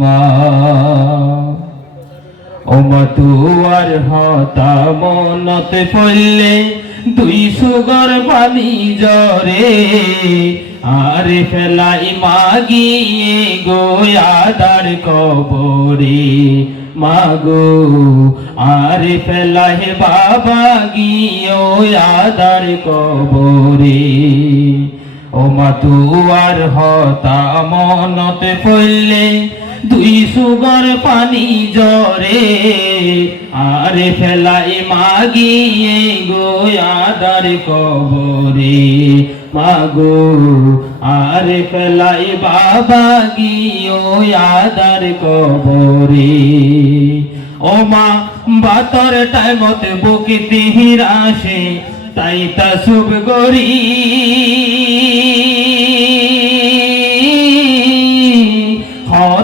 মা। ওমা তুয়ার হতা মনতে পড়লে দুই সুগর পানি জরে আরে ফেলাই মাগিয়ে গোয়াদার কবরে। মাগো আরে ফেলাই বাবা গিয়ে আদার কবরে। ও মা তুয়ার হতা মনতে পড়লে দুই সুগর পানি জরে আরে ফেলাই মাগিয়ে গোয়াদার কবরে। মাগো, আরে ফেলাই বাবা গিয়ে আদার কবরে। ও মা, বাতর টাইমতে বকিতে হিরাসে, তাই তা শুভ গরি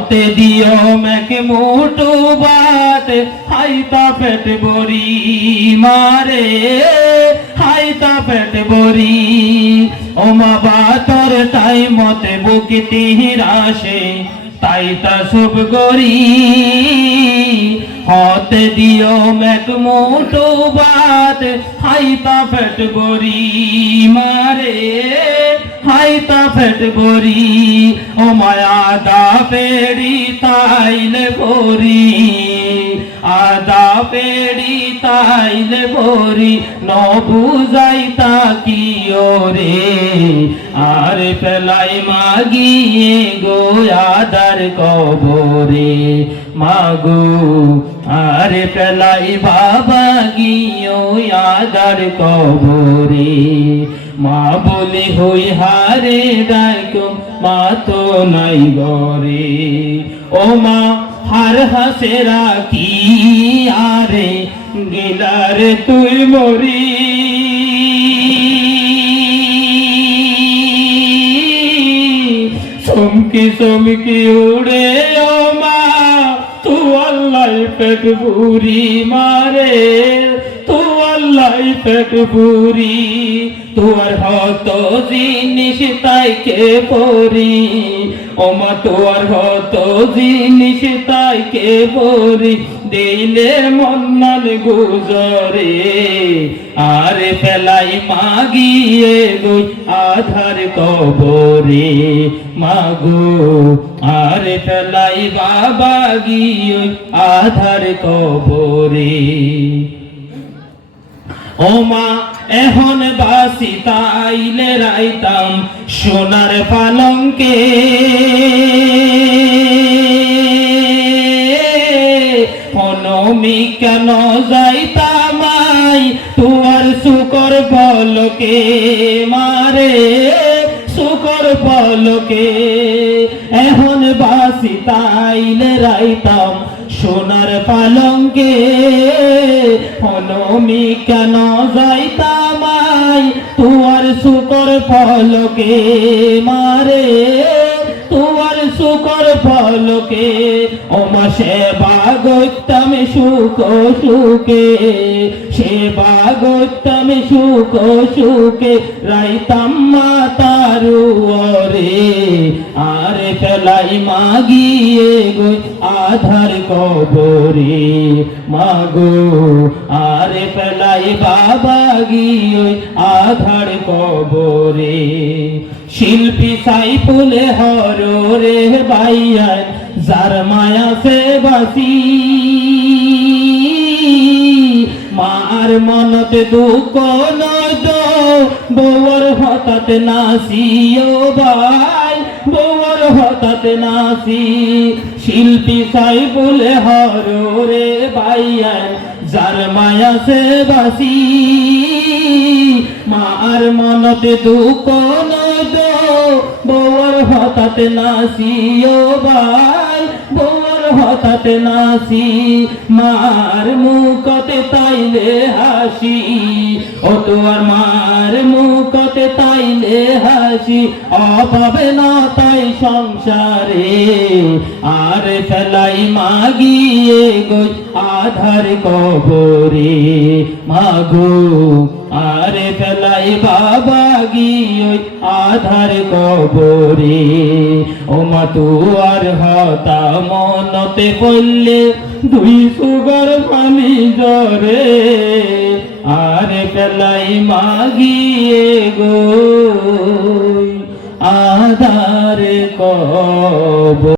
হতে দিও মেকে মোটু বাত। হাইতা পেট বরি মারে। হাইতা পেট বরি ও মা বাতর তাই মতে বুকিতি হিরাসে তাই তা সব গরি হতে দিও মেক মোটু বাত হাইতা পেট বরি মারে। হাইতা পেট বরি ও মায়া দা পেড়ি তাইলে বরি আদা পেড়ি তাইলে বরি ন বুঝাইতা কি রে। আর পেলাই মাগিয়ে গো আদার কবরে। মাগো আর পেলাই বাবা গিয়ে আদার কবরে। মা বলি, হই হারে ডাইকো, মা তো নাই গরে ও মা, হার হাসেরা কি আরে গিলারে তুই মরি। চমকি চমকি উড়ে আল্লাহ পেট বুড়ি মারে তু পেট বুড়ি তোর হত জিনিস তাই কে পরি ওমা তোর হত জিনিস তাই কে পরি দিলে মন্নন গুজরে, আর ফেলাই মাগিয়ে গই আধার কবরে। মাগো, আর ফেলাই বাবা গিয়ে আধার কবরে। ও মা এখন বাসি তাইলে রাইতাম সোনার পালঙ্কে। অনমি কেন যাইতামাই তোমার শুকর বলকে মারে, শুকর বলকে। এখন বাসি তাইলে রাইতাম সোনার পালঙ্কে। অনমি কেন যাইতামাই তোমার শুকর ফলকে মারে। তোমার শুকর ফলকে ওমা সেবা গৌতম সুখ সুখে সেবা গৌতম সুখ সুখে রাইতাম মাতারু রে আর ফেলাই মাগিয়ে গো আধার কবরে। মাগো, আর ফেলাই বাবা গিয়ে আধার কবরে। শিল্পী সাই সাইফুলে হর রে বাইয়ান যার মায়া সে বাসি মার মনতে দুঃখ নদ বৌর হঠাৎ নাসিও ভাই বৌর হঠাৎ নাসি শিল্পী সাইফুল হর রে বাইয়ান যার মায়া সে বাসি মার মনতে দুঃখ নদ বৌর হঠাৎ নাসিও ভাই হঠাৎ নাসি মার মুখতে তাইলে হাসি ও তোর মার মুখতে তাইলে হাসি, অভাবে না তাই সংসারে আর ফেলাই মাগিয়ে গই আধার কবরে। মাগো, আরে ফেলাই বাবা গিয়ে আধার কবরে। ও মা তু হতা মনতে পড়লে দুই সুগর পানি জরে আর পেলাই মাগিয়ে গো, আধারে কব